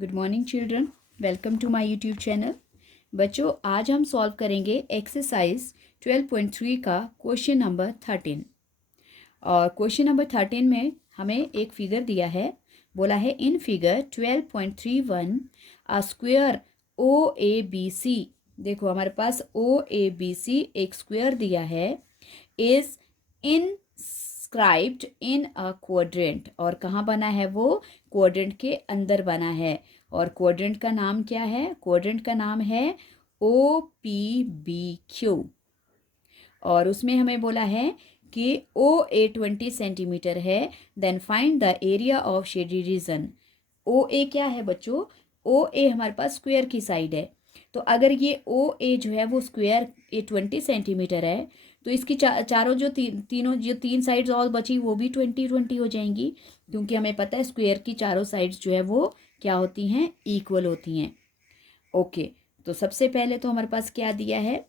Good morning children, welcome to my YouTube channel. बच्चों, आज हम सॉल्व करेंगे एक्सरसाइज 12.3 का क्वेश्चन नंबर 13। और क्वेश्चन नंबर 13 में हमें एक फिगर दिया है। बोला है in figure 12.31 a square O A B C. देखो हमारे पास ओ ए बी सी एक स्क्वायर दिया है, is inscribed in a quadrant. और कहाँ बना है वो? क्वाड्रेंट के अंदर बना है। और क्वाड्रेंट का नाम क्या है? क्वाड्रेंट का नाम है ओ पी बी क्यू। और उसमें हमें बोला है कि ओ ए 20 सेंटीमीटर है, then find the area of shaded region. O A क्या है बच्चों? ओ ए हमारे पास स्क्वायर की साइड है। तो अगर ये ओ ए जो है वो स्क्वायर ए 20 सेंटीमीटर है, तो इसकी चारों जो तीनों जो तीन साइड्स और बची वो भी 20-20 हो जाएंगी, क्योंकि हमें पता है स्क्वायर की चारों साइड्स जो है वो क्या होती हैं? इक्वल होती हैं। ओके, तो सबसे पहले तो हमारे पास क्या दिया है,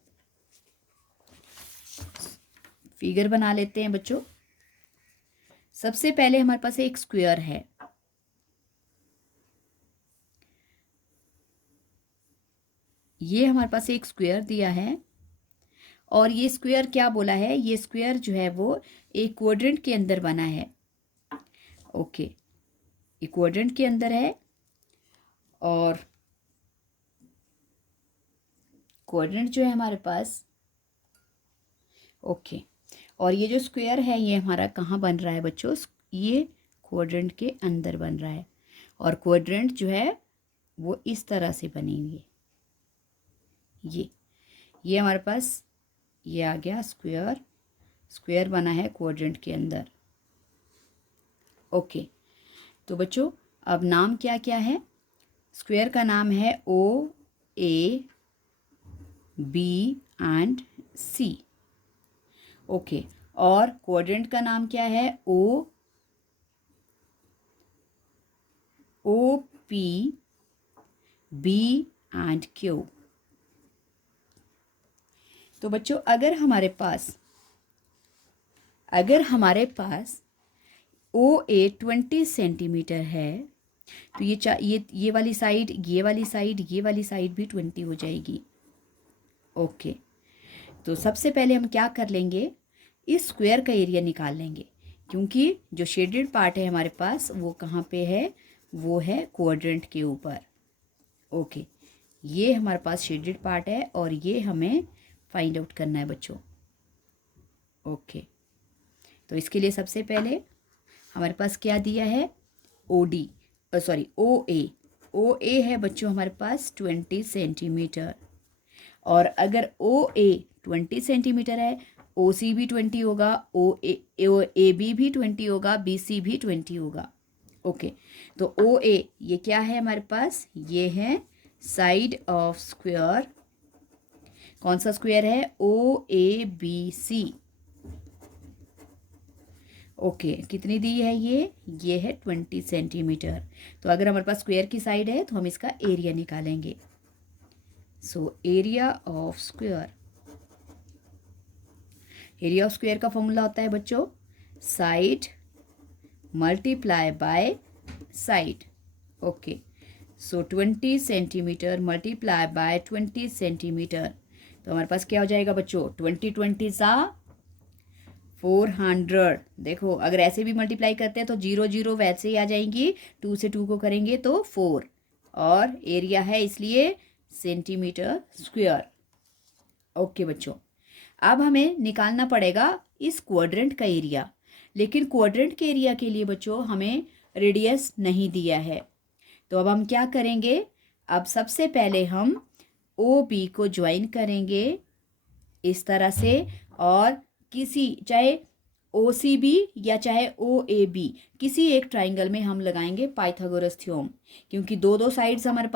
फिगर बना लेते हैं बच्चों। सबसे पहले हमारे पास एक स्क्वायर है। ये हमारे पास एक स्क्वायर दिया है, और ये स्क्वायर क्या बोला है? ये स्क्वायर जो है वो एक क्वाड्रेंट के अंदर बना है। ओके, ये क्वाड्रेंट के अंदर है, और क्वाड्रेंट जो है हमारे पास, ओके, और ये जो स्क्वायर है ये हमारा कहाँ बन रहा है बच्चों? ये क्वाड्रेंट के अंदर बन रहा है। और क्वाड्रेंट जो है वो इस तरह से बनेंगे। ये हमारे पास ये आ गया स्क्वायर। स्क्वायर बना है क्वाड्रेंट के अंदर। ओके, तो बच्चों अब नाम क्या क्या है? स्क्वायर का नाम है O A B and C. Okay, और क्वाड्रेंट का नाम क्या है? O P B and Q. तो बच्चों अगर हमारे पास ओ ए 20 सेंटीमीटर है, तो ये वाली साइड, ये वाली साइड, ये वाली साइड भी 20 हो जाएगी। ओके, तो सबसे पहले हम क्या कर लेंगे? इस स्क्वायर का एरिया निकाल लेंगे, क्योंकि जो शेडेड पार्ट है हमारे पास वो कहाँ पे है? वो है क्वाड्रेंट के ऊपर। ओके, ये हमारे पास शेडेड पार्ट है और ये हमें फाइंड आउट करना है बच्चों। ओके, तो इसके लिए सबसे पहले हमारे पास क्या दिया है? ओ डी, सॉरी ओ ए। ओ ए है बच्चों हमारे पास 20 सेंटीमीटर। और अगर ओ ए 20 सेंटीमीटर है, ओ सी भी 20 होगा, ए बी भी 20 होगा, बी सी भी 20 होगा। ओके, तो ओ ए ये क्या है हमारे पास? ये है साइड ऑफ स्क्वायर। कौन सा स्क्वायर है? O A B C. Okay, कितनी दी है ये है 20 सेंटीमीटर। तो अगर हमारे पास स्क्वायर की साइड है तो हम इसका एरिया निकालेंगे। सो area of square, area of square का फॉर्मूला होता है बच्चों side multiply by side. Okay, so 20 centimetre multiply by 20 centimetre. तो हमारे पास क्या हो जाएगा बच्चों? 20 सा 400। देखो अगर ऐसे भी मल्टीप्लाई करते हैं तो 0 0 वैसे ही आ जाएंगी, 2 से 2 को करेंगे तो 4, और एरिया है इसलिए सेंटीमीटर स्क्वायर। ओके बच्चों, अब हमें निकालना पड़ेगा इस क्वाड्रेंट का एरिया। लेकिन क्वाड्रेंट के एरिया के लिए बच्चों हमें रेडियस नहीं दिया है। तो अब हम क्या करेंगे? अब सबसे पहले हम ओ बी को ज्वाइन करेंगे इस तरह से, और किसी चाहे ओ सी बी या चाहे ओ ए बी, किसी एक ट्राइंगल में हम लगाएंगे पाइथागोरस थ्योरम, क्योंकि दो साइड्स हमारे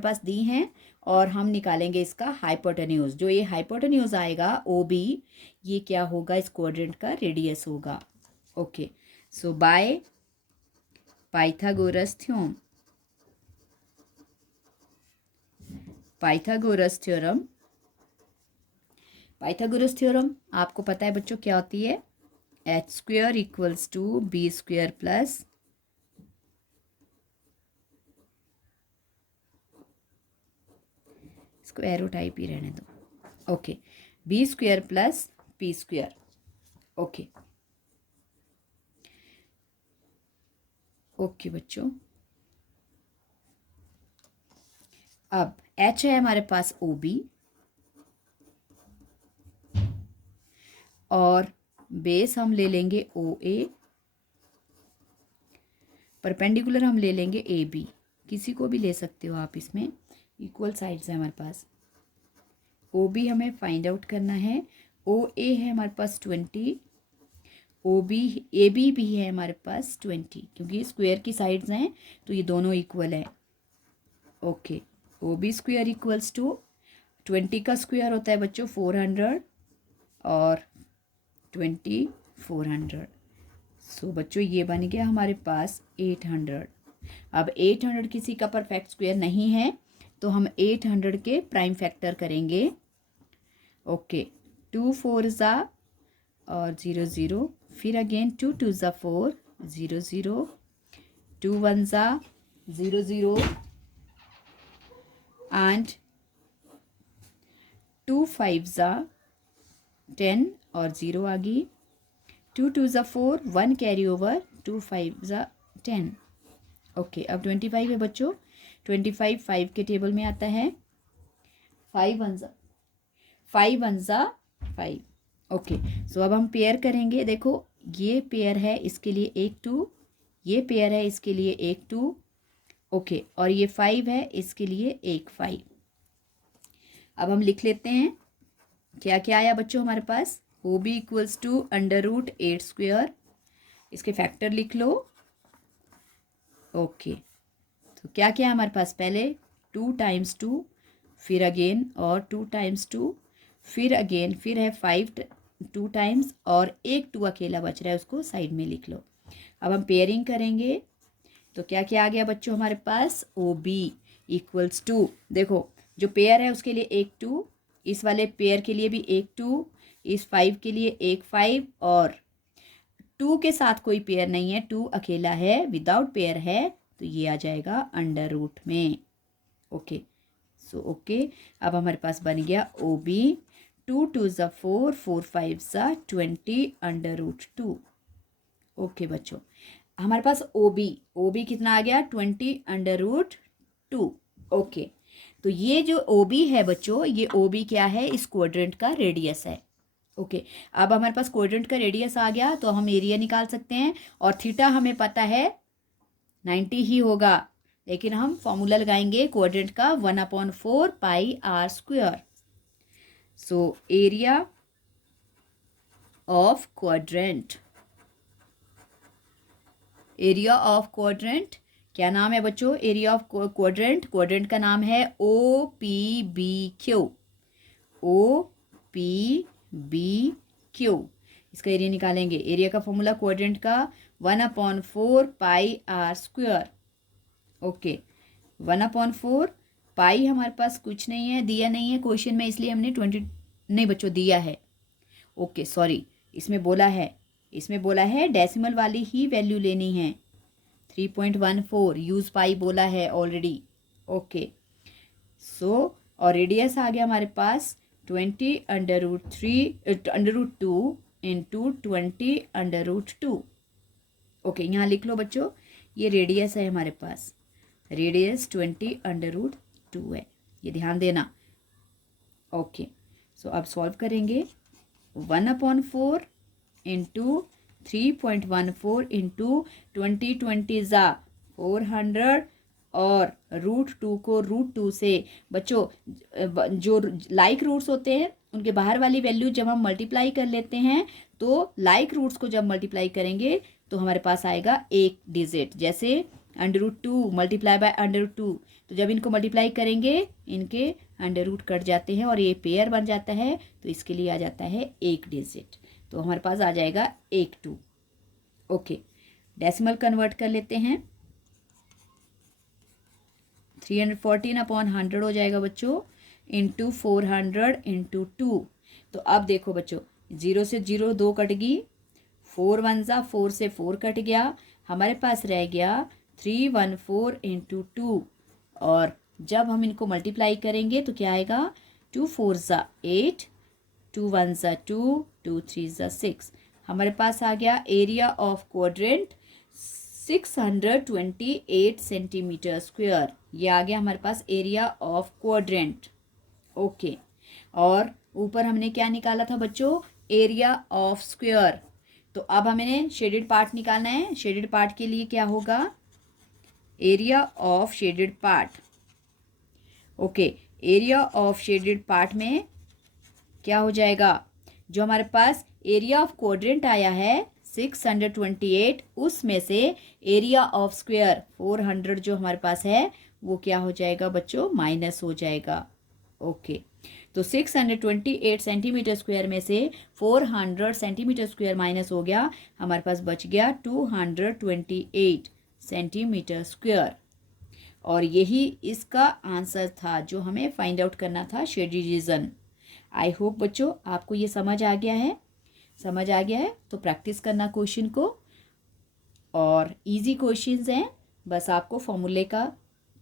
पास दी हैं, और हम निकालेंगे इसका हाइपोटेन्यूज। जो ये हाइपोटेन्यूज आएगा ओ बी, ये क्या होगा? इस क्वाड्रेंट का रेडियस होगा। Okay, so by Pythagoras theorem, Pythagoras theorem आपको पता है बच्चों क्या होती है? H square equals to B square plus इसको एरो टाइप ही रहने दो। Okay, B square plus P square. Okay okay बच्चों, अब एच है हमारे पास ओ बी, और बेस हम ले लेंगे ओ ए, परपेंडिकुलर हम ले लेंगे ए बी, किसी को भी ले सकते हो आप, इसमें इक्वल साइड्स है हमारे पास। ओ बी हमें फाइंड आउट करना है, ओ ए है हमारे पास 20, ओ बी ए बी भी है हमारे पास 20, क्योंकि स्क्वायर की साइड्स हैं तो ये दोनों इक्वल है। Okay, O B square equals to 20 का स्क्वायर होता है बच्चों 400 और 20 400। सो बच्चों ये बन गया हमारे पास 800। अब 800 किसी का परफेक्ट स्क्वायर नहीं है तो हम 800 के प्राइम फैक्टर करेंगे। ओके, 2 4 ज़ा और 0 0, फिर अगेन 2 2 ज़ा 4 0 0, 2 1 ज़ा 0 0 एंड 2 5 ज़ा 10 और 0 आ गई, 2 2 ज़ा 4, 1 कैरी ओवर, 2 5 ज़ा 10। ओके, अब 25 है बच्चों, 25 5 के टेबल में आता है, 5 1 ज़ा 5। ओके, सो अब हम पेयर करेंगे। देखो ये पेयर है, इसके लिए 1 2, ये पेयर है, इसके लिए 1 2। ओके, और ये 5 है, इसके लिए 1 5। अब हम लिख लेते हैं क्या क्या आया बच्चों हमारे पास, O B equals to √8 square, इसके फैक्टर लिख लो। ओके, तो क्या क्या है हमारे पास, पहले 2 टाइम्स 2, फिर अगेन और 2 टाइम्स 2, फिर अगेन फिर है 5 2 टाइम्स, और एक 2 अकेला बच रहा है, उसको साइड में लिख लो। अब हम पेयरिंग करेंगे तो क्या क्या आ गया बच्चों हमारे पास, ओ बी इक्वल्स टू, देखो जो पेयर है उसके लिए 1 2, इस वाले पेयर के लिए भी 1 2, इस 5 के लिए 1 5, और 2 के साथ कोई पेयर नहीं है, 2 अकेला है, विदाउट पेयर है, तो ये आ जाएगा अंडर रूट में। ओके, सो ओके, अब हमारे पास बन गया ओ बी, 2 2 ज़ा 4, 4 5 ज़ा 20 √2। ओके बच्चों, हमारे पास ओ बी कितना आ गया, 20 √2। ओके, तो ये जो ओ बी है बच्चों, ये ओ बी क्या है, इस क्वाड्रेंट का रेडियस है। ओके, अब हमारे पास क्वाड्रेंट का रेडियस आ गया तो हम एरिया निकाल सकते हैं, और थीटा हमें पता है 90 ही होगा, लेकिन हम फॉर्मूला लगाएंगे क्वाड्रेंट का 1/4 pi are square. So area of quadrant, area of quadrant क्या नाम है बच्चों, एरिया ऑफ क्वाड्रेंट, क्वाड्रेंट का नाम है O P B Q, O P B Q, इसका एरिया निकालेंगे। एरिया का फॉर्मूला क्वाड्रेंट का 1/4 pi are square. Okay, 1/4 pi हमारे पास कुछ नहीं है, दिया नहीं है क्वेश्चन में, इसलिए हमने 20 नहीं बच्चों दिया है। ओके सॉरी, इसमें बोला है डेसिमल वाली ही वैल्यू लेनी है, 3.14 यूज पाई बोला है ऑलरेडी। ओके, सो और रेडियस आ गया हमारे पास 20 √2 इंटू 20 √2। ओके, यहाँ लिख लो बच्चों, ये रेडियस है हमारे पास, रेडियस 20 √2 है, ये ध्यान देना। ओके, सो अब सॉल्व करेंगे, 1/4 इंटू 3.14 इंटू 20 ज़ा 400, और √2 को √2 से बच्चों जो लाइक रूट्स होते हैं उनके बाहर वाली वैल्यू जब हम मल्टीप्लाई कर लेते हैं, तो लाइक रूट्स को जब मल्टीप्लाई करेंगे तो हमारे पास आएगा एक डिजिट, जैसे √2 मल्टीप्लाई बाय √2, तो जब इनको मल्टीप्लाई करेंगे इनके अंडर रूट कट जाते हैं और ये पेयर बन जाता है, तो इसके लिए आ जाता है एक डिजिट, तो हमारे पास आ जाएगा 1 2। ओके, डेसिमल कन्वर्ट कर लेते हैं, 314/100 हो जाएगा बच्चों, इंटू 400 इंटू 2। तो अब देखो बच्चों, 0 से 0 2 कट गई, 4 1 ज़ा 4 से 4 कट गया, हमारे पास रह गया 314 इंटू 2, और जब हम इनको मल्टीप्लाई करेंगे तो क्या आएगा, 2 4 ज़ा 8, 2 1 ज़ा 2, 2 3 ज़ा 6। हमारे पास आ गया area of quadrant 628 centimetre square. ये आ गया हमारे पास एरिया ऑफ क्वाड्रेंट। ओके, और ऊपर हमने क्या निकाला था बच्चों, एरिया ऑफ स्क्वायर। तो अब हमें शेडेड पार्ट निकालना है। शेडेड पार्ट के लिए क्या होगा, area of shaded part. Okay, area of shaded part में क्या हो जाएगा, जो हमारे पास एरिया ऑफ क्वाड्रेंट आया है 628, उसमें से एरिया ऑफ स्क्वायर 400 जो हमारे पास है वो क्या हो जाएगा बच्चों, माइनस हो जाएगा। ओके, तो 628 सेंटीमीटर स्क्वायर में से 400 सेंटीमीटर स्क्वायर माइनस हो गया, हमारे पास बच गया 228 सेंटीमीटर स्क्वायर। और यही इसका आंसर था जो हमें फाइंड आउट करना था, शेडेड रीजन। आई होप बच्चों आपको ये समझ आ गया है। समझ आ गया है तो प्रैक्टिस करना क्वेश्चन को, और इजी क्वेश्चंस हैं, बस आपको फॉर्मूले का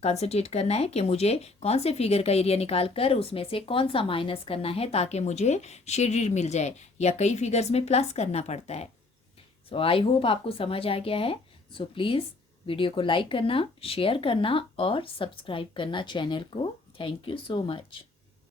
कंसंट्रेट करना है कि मुझे कौन से फिगर का एरिया निकाल कर उसमें से कौन सा माइनस करना है ताकि मुझे शेडेड मिल जाए, या कई फिगर्स में प्लस करना पड़ता है। सो आई होप आपको समझ आ गया है। सो प्लीज़ वीडियो को लाइक करना, शेयर करना और सब्सक्राइब करना चैनल को। Thank you so much.